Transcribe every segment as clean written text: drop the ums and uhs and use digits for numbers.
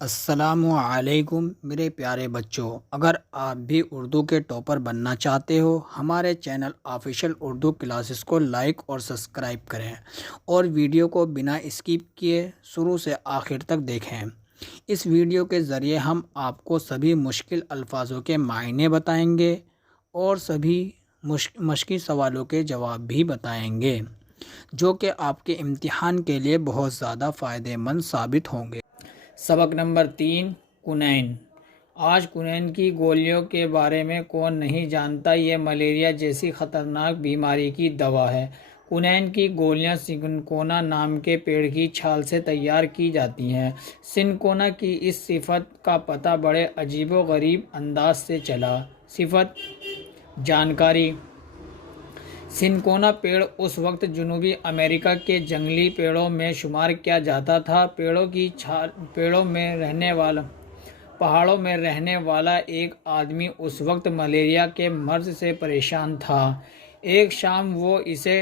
السلام علیکم میرے پیارے بچوں، اگر آپ بھی اردو کے ٹاپر بننا چاہتے ہو، ہمارے چینل آفیشیل اردو کلاسز کو لائک اور سبسکرائب کریں اور ویڈیو کو بنا اسکپ کیے شروع سے آخر تک دیکھیں۔ اس ویڈیو کے ذریعے ہم آپ کو سبھی مشکل الفاظوں کے معنی بتائیں گے اور سبھی مشکل سوالوں کے جواب بھی بتائیں گے، جو کہ آپ کے امتحان کے لیے بہت زیادہ فائدہ مند ثابت ہوں گے۔ سبق نمبر 3، کونین۔ آج کونین کی گولیوں کے بارے میں کون نہیں جانتا؟ یہ ملیریا جیسی خطرناک بیماری کی دوا ہے۔ کونین کی گولیاں سنکونا نام کے پیڑ کی چھال سے تیار کی جاتی ہیں۔ سنکونا کی اس صفت کا پتہ بڑے عجیب و غریب انداز سے چلا۔ صفت، جانکاری۔ سنکونا پیڑ اس وقت جنوبی امریکہ کے جنگلی پیڑوں میں شمار کیا جاتا تھا۔ پہاڑوں میں رہنے والا ایک آدمی اس وقت ملیریا کے مرض سے پریشان تھا۔ ایک شام اسے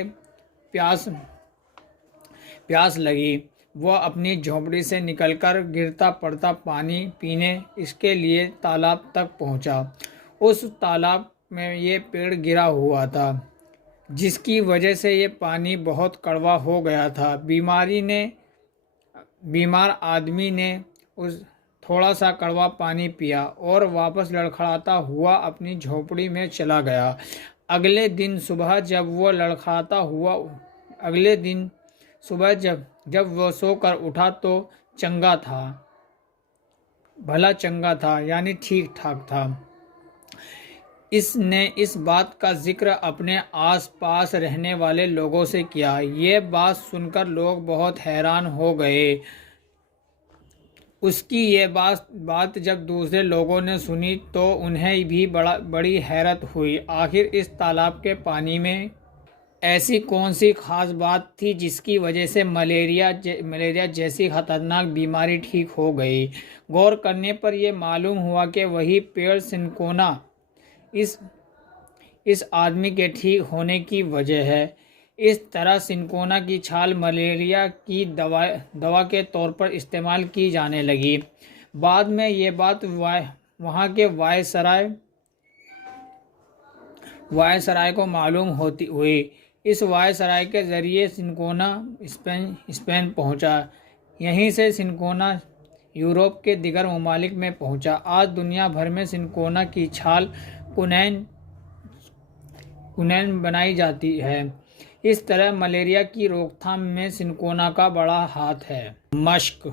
پیاس لگی۔ وہ اپنی جھونپڑی سے نکل کر گرتا پڑتا پانی پینے اس کے لیے تالاب تک پہنچا۔ اس تالاب میں یہ پیڑ گرا ہوا تھا، جس کی وجہ سے یہ پانی بہت کڑوا ہو گیا تھا۔ بیمار آدمی نے تھوڑا سا کڑوا پانی پیا اور واپس لڑکھڑاتا ہوا اپنی جھونپڑی میں چلا گیا۔ اگلے دن صبح جب وہ سو کر اٹھا تو چنگا تھا، یعنی ٹھیک ٹھاک تھا۔ اس نے اس بات کا ذکر اپنے آس پاس رہنے والے لوگوں سے کیا۔ یہ بات سن کر لوگ بہت حیران ہو گئے۔ اس کی یہ بات جب دوسرے لوگوں نے سنی تو انہیں بھی بڑی حیرت ہوئی۔ آخر اس تالاب کے پانی میں ایسی کون سی خاص بات تھی جس کی وجہ سے ملیریا جیسی خطرناک بیماری ٹھیک ہو گئی؟ غور کرنے پر یہ معلوم ہوا کہ وہی پیڑ سنکونا اس آدمی کے ٹھیک ہونے کی وجہ ہے۔ اس طرح سنکونا کی چھال ملیریا کی دوا کے طور پر استعمال کی جانے لگی۔ بعد میں یہ بات وہاں کے وائسرائے کو معلوم ہوئی۔ اس وائسرائے کے ذریعے سنکونا اسپین پہنچا۔ یہیں سے سنکونا یورپ کے دیگر ممالک میں پہنچا۔ آج دنیا بھر میں سنکونا کی چھال کونین بنائی جاتی ہے۔ اس طرح ملیریا کی روک تھام میں سنکونا کا بڑا ہاتھ ہے۔ مشق،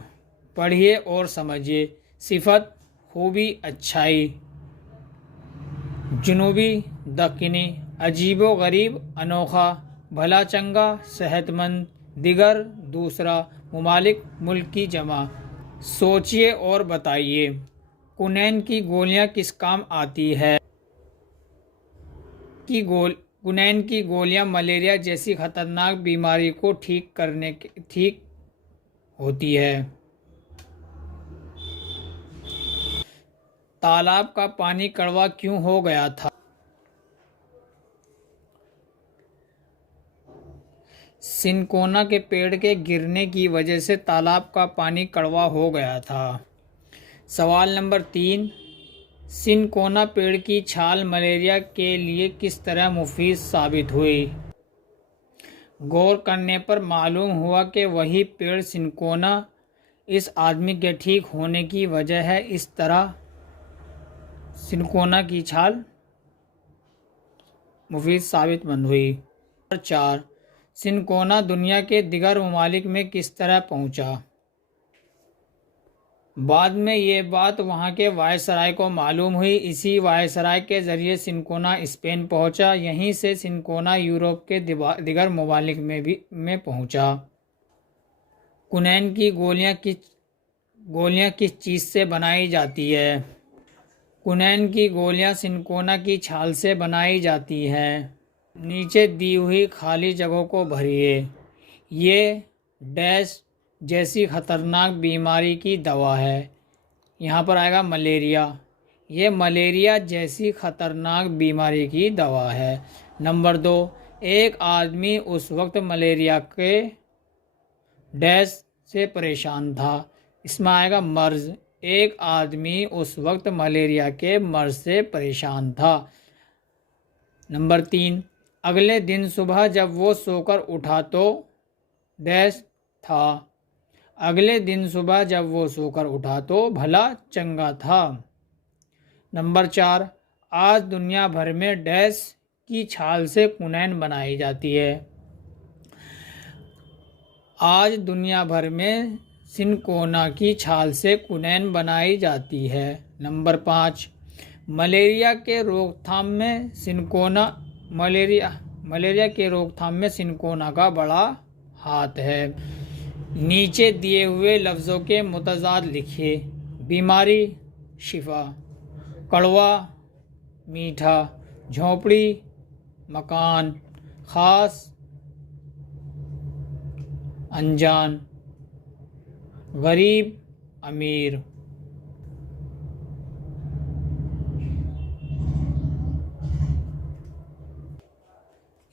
پڑھیے اور سمجھیے۔ صفت، خوبی، اچھائی۔ جنوبی، دکنی، عجیب و غریب، انوکھا، بھلا چنگا، صحت مند، دیگر، دوسرا، ممالک، ملک کی جمع۔ سوچیے اور بتائیے۔ کونین کی گولیاں کس کام آتی ہے؟ کونین کی گولیاں ملیریا جیسی خطرناک بیماری کو ٹھیک ہوتی ہے۔ تالاب کا پانی کڑوا کیوں ہو گیا تھا؟ سنکونا کے پیڑ کے گرنے کی وجہ سے تالاب کا پانی کڑوا ہو گیا تھا۔ سوال نمبر 3، سنکونا پیڑ کی چھال ملیریا کے لیے کس طرح مفید ثابت ہوئی؟ غور کرنے پر معلوم ہوا کہ وہی پیڑ سنکونا اس آدمی کے ٹھیک ہونے کی وجہ ہے۔ اس طرح سنکونا کی چھال مفید ثابت ہوئی۔ 4، سنکونا دنیا کے دیگر ممالک میں کس طرح پہنچا؟ بعد میں یہ بات وہاں کے وائسرائے کو معلوم ہوئی۔ اسی وائسرائے کے ذریعے سنکونا اسپین پہنچا۔ یہیں سے سنکونا یورپ کے دیگر ممالک میں پہنچا۔ کونین کی گولیاں کس چیز سے بنائی جاتی ہے؟ کونین کی گولیاں سنکونا کی چھال سے بنائی جاتی ہیں۔ نیچے دی ہوئی خالی جگہوں کو بھریے۔ یہ ڈیش جیسی خطرناک بیماری کی دوا ہے۔ یہاں پر آئے گا ملیریا۔ یہ ملیریا جیسی خطرناک بیماری کی دوا ہے۔ نمبر 2، ایک آدمی اس وقت ملیریا کے ڈیش سے پریشان تھا۔ اس میں آئے گا مرض۔ ایک آدمی اس وقت ملیریا کے مرض سے پریشان تھا۔ نمبر 3، اگلے دن صبح جب وہ سو کر اٹھا تو ڈیش تھا۔ اگلے دن صبح جب وہ سو کر اٹھا تو بھلا چنگا تھا۔ نمبر 4، آج دنیا بھر میں ڈیش کی چھال سے کونین بنائی جاتی ہے۔ آج دنیا بھر میں سنکونا کی چھال سے کونین بنائی جاتی ہے۔ نمبر 5، ملیریا کے روک تھام میں سنکونا کا بڑا ہاتھ ہے۔ نیچے دیے ہوئے لفظوں کے متضاد لکھیے۔ بیماری، شفا، کڑوا، میٹھا، جھونپڑی، مکان، خاص، انجان، غریب، امیر۔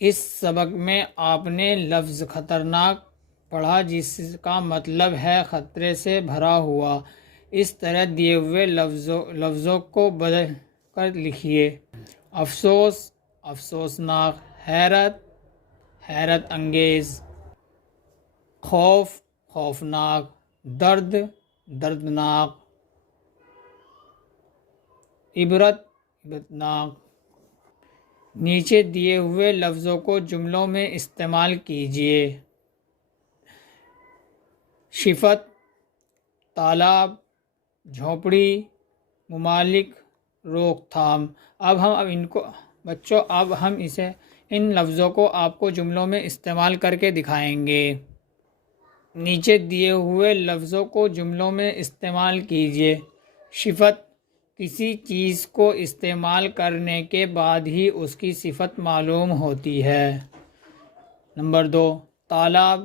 اس سبق میں آپ نے لفظ خطرناک پڑھا جس کا مطلب ہے خطرے سے بھرا ہوا۔ اس طرح دیے ہوئے لفظوں کو بدل کر لکھیے۔ افسوس، افسوسناک، حیرت، حیرت انگیز، خوف، خوفناک، درد، دردناک، عبرت، عبرتناک۔ نیچے دیے ہوئے لفظوں کو جملوں میں استعمال کیجیے۔ شفت، تالاب، جھونپڑی، ممالک، روک تھام۔ اب ہم ان لفظوں کو آپ کو جملوں میں استعمال کر کے دکھائیں گے۔ نیچے دیے ہوئے لفظوں کو جملوں میں استعمال کیجیے۔ صفت، کسی چیز کو استعمال کرنے کے بعد ہی اس کی صفت معلوم ہوتی ہے۔ نمبر 2، تالاب،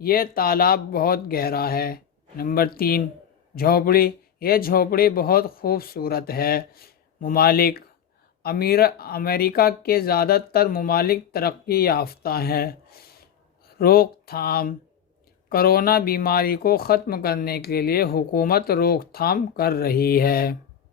یہ تالاب بہت گہرا ہے۔ نمبر 3، جھونپڑی، یہ جھونپڑی بہت خوبصورت ہے۔ ممالک، امریکہ کے زیادہ تر ممالک ترقی یافتہ ہیں۔ روک تھام، کرونا بیماری کو ختم کرنے کے لیے حکومت روک تھام کر رہی ہے۔